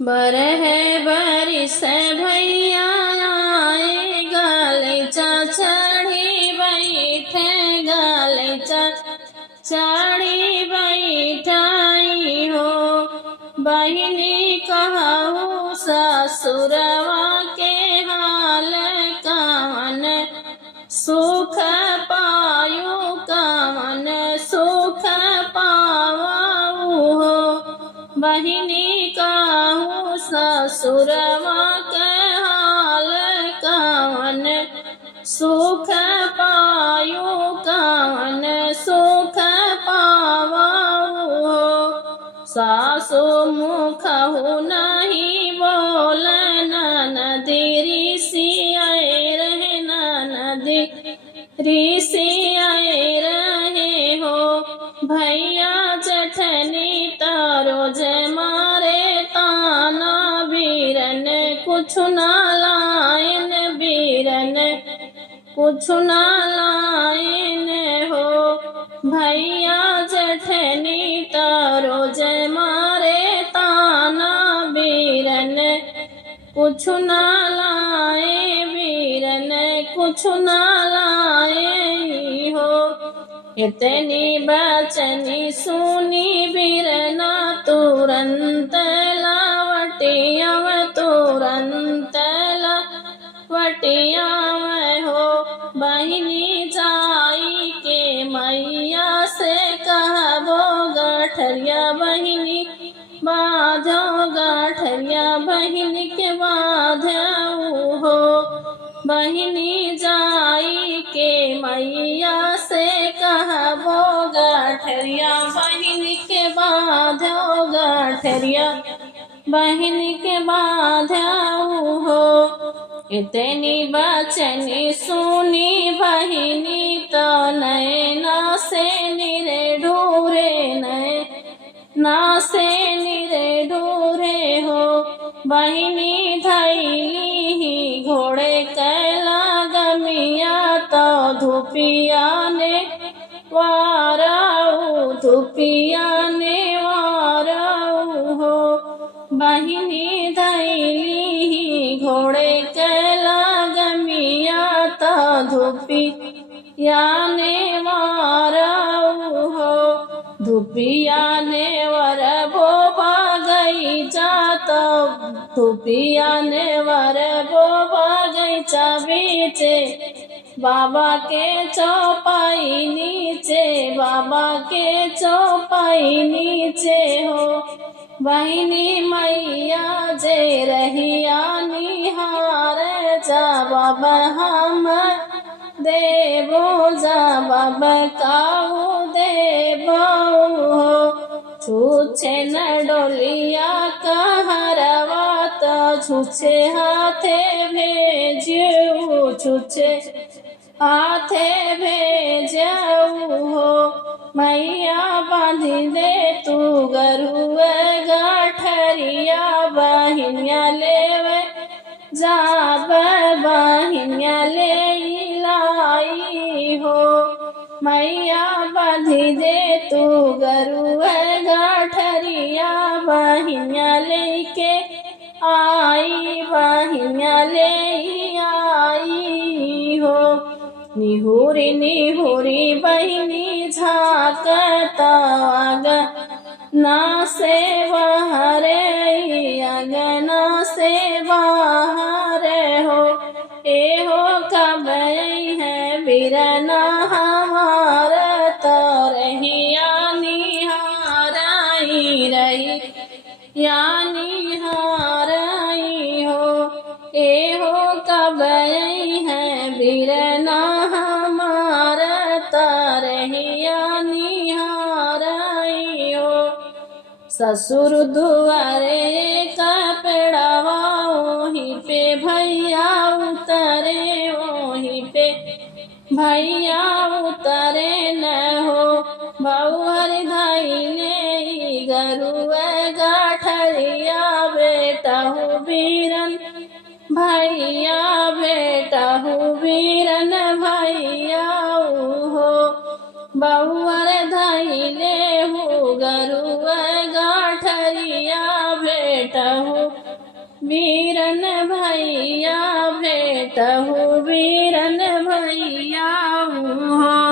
बरह बरिस भैया आए गालीचा चढ़ी बैठे गालीचा चढ़ी बैठाई हो। बहिनी कहू ससुरवा के हाल कवन सुख पायु कवन सुख पावऊ हो। बहिनी कहू ससुरवा के हाल कवन सुख पायु कवन सुख पावऊ हो। सासु मुखहु नहीं बोल ननदी ऋषियाए रहे ननदी ऋषियाए रहे हो। भैया जठनी तरोज मारे ताना बीरन कुछ ना लाइन बीरन कुछ ना लाइन हो। भैया जठनी तरोज मारे ताना बीरन कुछ ना लाए बीरन कुछ ना लाए हो। इतनी बचनी सुनी बीरना तुरंत लावटियाव तुरंत लावटियाव हो। बहिनी जाई के मैया से कहबो गठरिया बहिनी बाधो गठरिया बहिनी के बाधऊ हो। बहिनी जाई के मैया से कहबो गठरिया बहिनी के बाधो गठरिया बहिनी के बाधऊ हो। इतनी बचनी सुनी बहिनी तो नैना से निरे ढूरे नैना से निरे ढूरे हो। बहिनी धैली ही घोड़े कैला गमिया तो धुपिया ने वाराऊ धुपिया ने वाराऊ हो। बहिनी धैली ही घोड़े कैला गमिया तो धुपिया ने वाराऊ हो। धुपिया ने वरबो बगीचा तो धुपिया ने वरबो बगीचा बीचे बाबा के चौपाई नीचे बाबा के चौपाई नीचे हो। बहिनी मैया जे रहिया निहार जा बाबा हम देवो जा बाबा काऊ देवो हो। छूछे न डोलिया कहरवा तो छूछे हाथे भेजू छूछे हाथे भेजऊ हो। मैया बांधी दे तू गरुआ गठरिया बहिनिया लेवे जाब बहिनिया ले लाई हो। मैया बांधी दे तू गरुआ गठरिया बहिनिया लेके आई बहिनिया ले आई हो। निहुरी निहुरी बहिनी झाकता अगना से बाहर अगना से बाहर हो। ए हो कब है बीरना हमारा तो रहिया निहाराई रही या निहाराई हो। ए हो कब है बीरना हमारा तरहिया निहाराई हो। ससुर दुआरे का पेड़वा ओही पे भैया उतरे ओही पे भैया उतरे न हो। बहुहर धैले गरुआ गठरिया बेटा हो बीरन भैया बेटा हो बीरन भैया हो। बहुअर धैले हो गरुआ गाठरिया बेटा हो वीरन भैया भेटहु वीरन भैया हो।